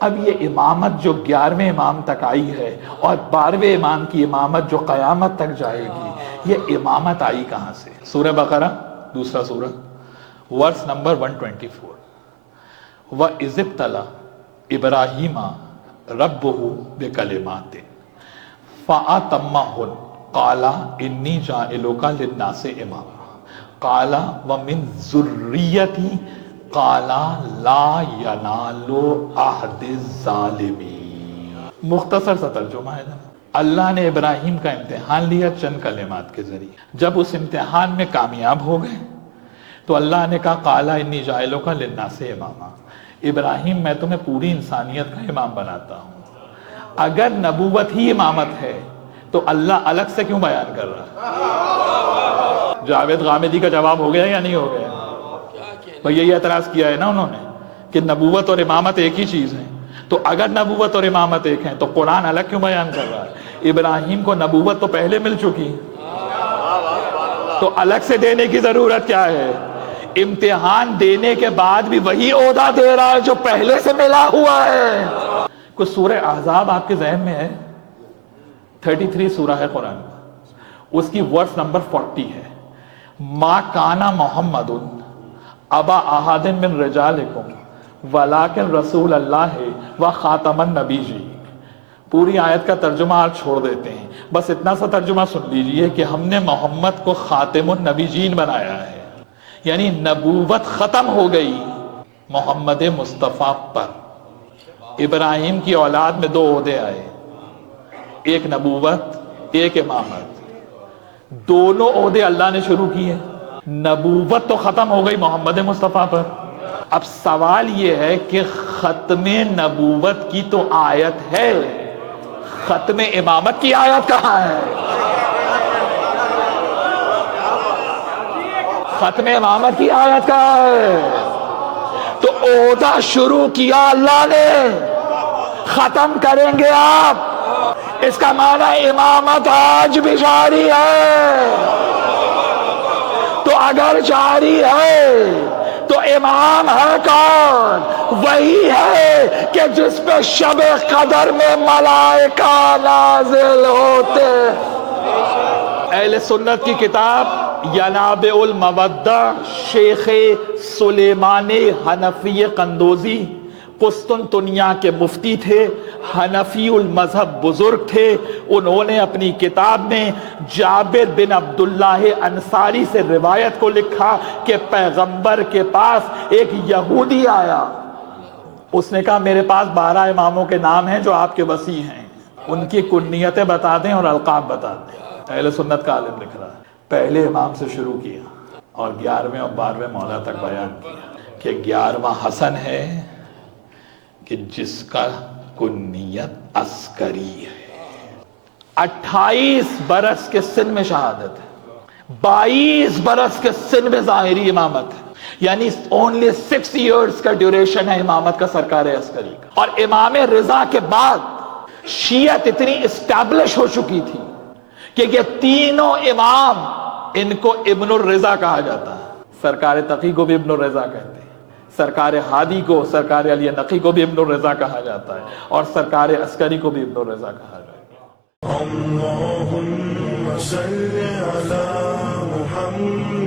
اب یہ امامت جو 11ویں امام تک آئی ہے اور 12ویں امام کی امامت جو قیامت تک جائے گی، یہ امامت آئی کہاں سے؟ سورہ بقرہ دوسرا سورہ ورس نمبر 124، وَإِذِ ابْتَلَىٰ إِبْرَاهِيمَ رَبُّهُ بِكَلِمَاتٍ فَأَتَمَّهُنَّ قَالَ إِنِّي جَاعِلُكَ لِلنَّاسِ إِمَامًا قَالَ وَمِن ذُرِّيَّتِي قَالَ لَا يَنَالُ عَهْدِ الظَّالِمِينَ۔ مختصر سا ترجمہ ہے نا، اللہ نے ابراہیم کا امتحان لیا چند کلمات کے ذریعے، جب اس امتحان میں کامیاب ہو گئے تو اللہ نے کہا قَالَ إِنِّي جَاعِلُكَ لِلنَّاسِ إِمَامًا، ابراہیم میں تمہیں پوری انسانیت کا امام بناتا ہوں۔ اگر نبوت ہی امامت ہے تو اللہ الگ سے کیوں بیان کر رہا ہے؟ جاوید غامدی کا جواب ہو گیا یا نہیں ہو گیا؟ بھئی یہی اعتراض کیا ہے نا انہوں نے کہ نبوت اور امامت ایک ہی چیز ہے، تو اگر نبوت اور امامت ایک ہیں تو قرآن الگ کیوں بیان کر رہا ہے؟ ابراہیم کو نبوت تو پہلے مل چکی، تو الگ سے دینے کی ضرورت کیا ہے؟ امتحان دینے کے بعد بھی وہی عہدہ دے رہا ہے جو پہلے سے ملا ہوا ہے۔ کچھ سورہ احزاب آپ کے ذہن میں ہے؟ 33 سورہ ہے قرآن، اس کی ورس نمبر 40 ہے، ما کان محمد ابا احد من رجالکم ولکن رسول اللہ و خاتم النبیین۔ پوری آیت کا ترجمہ آج چھوڑ دیتے ہیں، بس اتنا سا ترجمہ سن لیجئے کہ ہم نے محمد کو خاتم النبیین بنایا ہے، یعنی نبوت ختم ہو گئی محمد مصطفیٰ پر۔ ابراہیم کی اولاد میں 2 عہدے آئے، ایک نبوت ایک امامت، دونوں عہدے اللہ نے شروع کیے۔ نبوت تو ختم ہو گئی محمد مصطفیٰ پر، اب سوال یہ ہے کہ ختم نبوت کی تو آیت ہے، ختم امامت کی آیت کہاں ہے؟ ختم امامت کی آیت کہاں ہے؟ تو عہدہ شروع کیا اللہ نے، ختم کریں گے آپ، اس کا معنی امامت آج بھی جاری ہے۔ تو اگر جاری ہے تو امام ہے کون؟ وہی ہے کہ جس پہ شب قدر میں ملائکہ نازل ہوتے۔ اہل سنت کی کتاب ینابع المودہ، شیخ سلیمان حنفی قندوزی قسطنطنیہ کے مفتی تھے، حنفی المذہب بزرگ تھے، انہوں نے اپنی کتاب میں جابر بن عبداللہ انصاری سے روایت کو لکھا کہ پیغمبر کے پاس ایک یہودی آیا، اس نے کہا میرے پاس 12 اماموں کے نام ہیں جو آپ کے وصی ہیں، ان کی کنیتیں بتا دیں اور القاب بتا دیں۔ اہل سنت کا عالم لکھ رہا ہے، پہلے امام سے شروع کیا اور 11ویں اور 12ویں مولا تک بیان کیا کہ 11واں حسن ہے کہ جس کا کنیت عسکری ہے، 28 برس کے سن میں شہادت ہے، 22 برس کے سن میں ظاہری امامت ہے، یعنی only 6 years کا ڈیوریشن ہے امامت کا سرکار عسکری کا۔ اور امام رضا کے بعد شیعت اتنی اسٹیبلش ہو چکی تھی کہ یہ تینوں امام، ان کو ابن الرضا کہا جاتا ہے، سرکار تقی کو بھی ابن الرضا کہتے ہیں، سرکار ہادی کو، سرکار علی نقی کو بھی ابن الرضا کہا جاتا ہے، اور سرکار عسکری کو بھی ابن الرضا کہا جاتا ہے۔ اللہم صلی علی محمد